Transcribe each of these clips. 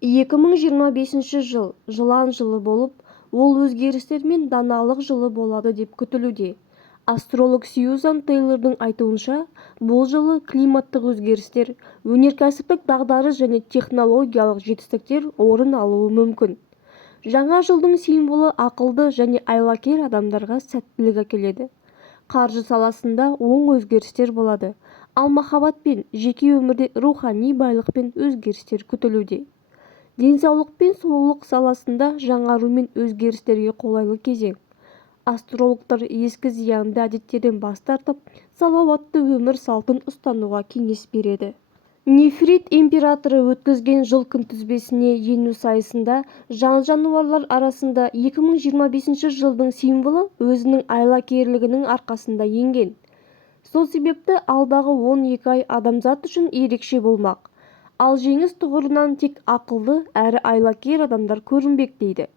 2025 жыл жылан жылы болып, ол өзгерістер мен даналық жылы болады деп күтілуде. Астролог Сьюзан Тейлордың айтуынша, бұл жылы климаттық өзгерістер, өнеркәсіптік дағдарыс және технологиялық жетістіктер орын алуы мүмкін. Жаңа жылдың символы ақылды және айлакер адамдарға сәттілік әкеледі. Қаржы саласында оң өзгерістер болады, ал махаббат пен жеке өмірде рухани байлық пен өзгерістер күтілуде. Денсаулық пен сұлулық саласында жаңару мен өзгерістерге қолайлы кезең. Астрологтар ескі зиянды әдеттерден бас тартып, салауатты өмір салтын ұстануға кеңес береді. Нефрит императоры өткізген жыл күнтізбесіне ену сайысында жан-жануарлар арасында 2025 жылдың символы өзінің айлакерлігінің арқасында енген. Сол себепті алдағы 12 ай адамзат үшін ерекше болмақ. Ал жеңіс тұғырынан тек ақылды әрі айлакер адамдар көрінбек дейді.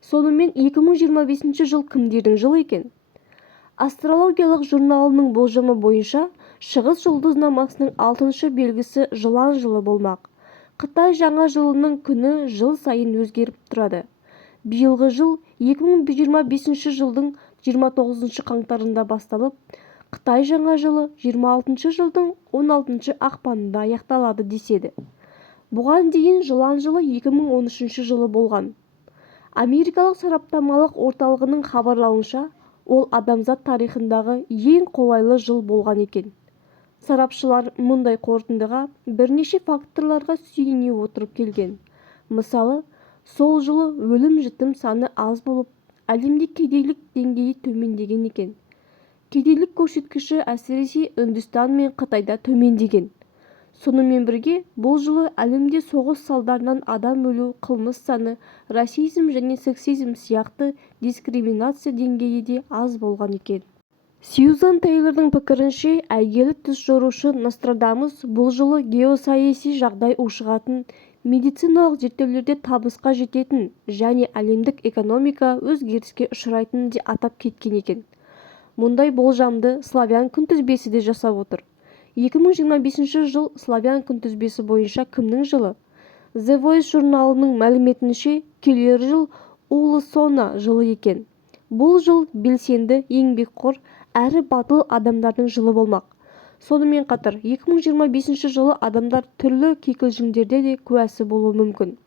Сонымен 2025 жыл кімдердің жылы екен? Астрологиялық журналының болжамы бойынша, шығыс жұлдызнамасының 6-шы белгісі жылан жылы болмақ. Қытай жаңа жылының күні жыл сайын өзгеріп тұрады. Биылғы жыл 2025 жылдың 29 қаңтарында басталып, Қытай жаңа жылы 26 жылдың 16 ақпанында аяқталады деседі. Бұған дейін жылан жылы 2013 жылы болған. Америкалық сараптамалық орталығының хабарлауынша, ол адамзат тарихындағы ең қолайлы жыл болған екен. Сарапшылар мұндай қорытындыға бірнеше факторларға сүйене отырып келген. Мысалы, сол жылы өлім-жітім саны аз болып, әлемде кедейлік деңгейі төмендеген екен. Кедейлік көрсеткіші әсіресе Үндістан мен Қытайда төмендеген. Сонымен бірге, бұл жылы әлемде соғыс салдарынан адам өлу, қылмыс саны, расизм және сексизм сияқты дискриминация деңгейі де аз болған екен. Сьюзан Тейлордың пікірінше, әйгілі түс жорушы Нострадамус бұл жылы геосаяси жағдай ушығатын, медициналық зерттеулерде табысқа жететін және әлемдік экономика өзгеріске ұшырайтынын де атап кеткен екен. Мұндай болжамды славян күнтізбесі де жасап отыр. 2025 жыл славян күнтізбесі бойынша кімнің жылы? The Voice журналының мәліметінше, келер жыл Улысона жылы екен. Бұл жыл белсенді, еңбекқор әрі батыл адамдардың жылы болмақ. Сонымен қатар, 2025 жылы адамдар түрлі кикілжіңдерде де куәсі болуы мүмкін.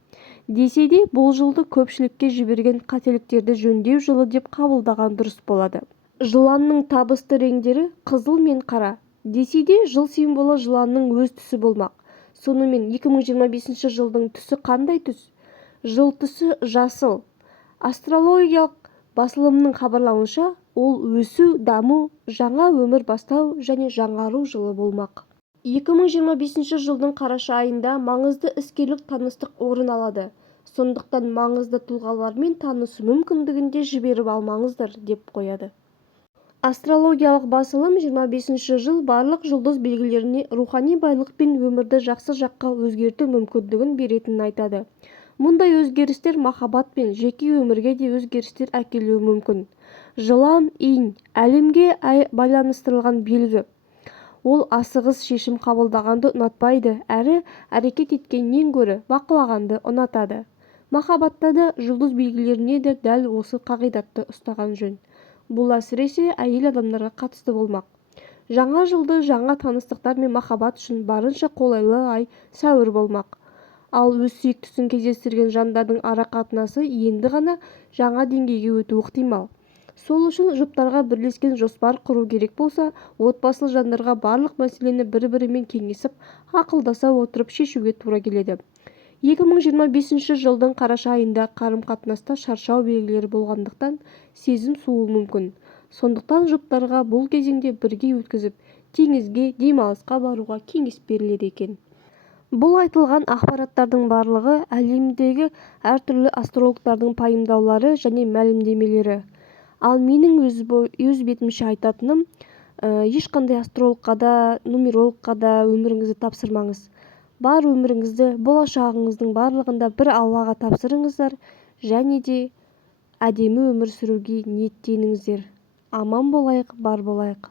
Десе де, бұл жылды көпшілікке жіберген қателіктерді жөндеу жылы деп қабылдаған дұрыс болады. Жыланның табысты реңдері қызыл мен қара. Десе де, жыл символы жыланның өз түсі болмақ. Сонымен 2025 жылдың түсі қандай түс? Жыл түсі жасыл. Астрологиялық басылымның хабарлауынша, ол өсу, даму, жаңа өмір бастау және жаңару жылы болмақ. 2025 жылдың қараша айында маңызды іскерлік таныстық орын алады. Сондықтан маңызды тұлғалармен танысу мүмкіндігінде жіберіп алмаңыздар, деп қояды. Астрологиялық басылым 25 жыл барлық жұлдыз белгілеріне рухани байлық пен өмірді жақсы жаққа өзгерту мүмкіндігін беретінін айтады. Мұндай өзгерістер махаббат пен жеке өмірге де өзгерістер әкелуі мүмкін. Жылан инь әлемге байланыстырылған белгі. Ол асығыс шешім қабылдағанды ұнатпайды, әрі әрекет еткеннен гөрі бақылағанды ұнатады. Махаббатта да жұлдыз белгілеріне де дәл осы қағидатты ұстаған жөн. Бұл әсіресе әйел адамдарға қатысты болмақ. Жаңа жылды жаңа таныстықтар мен махаббат үшін барынша қолайлы ай сәуір болмақ. Ал өз сүйіктісін кездестірген жандардың ара қатынасы енді ғана жаңа деңгейге өтуі ықтимал. Сол үшін жұптарға бірлескен жоспар құру керек болса, отбасылы жандарға барлық мәселені бір-бірімен кеңесіп, ақылдаса отырып шешуге тура келеді. 2025 жылдың қараша айында қарым-қатынаста шаршау белгілері болғандықтан сезім суы мүмкін. Сондықтан жұптарға бұл кезеңде бірге өткізіп, теңізге, демалысқа баруға кеңес беріледі екен. Бұл айтылған ақпараттардың барлығы әлемдегі әртүрлі астрологтардың пайымдаулары және мәлімдемелері. Ал менің өз бетімше айтатыным, ешқандай астрологқа да, нумерологқа да өміріңізді тапсырмаңыз. Бар өміріңізді, болашағыңыздың барлығында бір Аллаға тапсырыңыздар және де әдемі өмір сүруге ниеттеніңіздер. Аман болайық, бар болайық.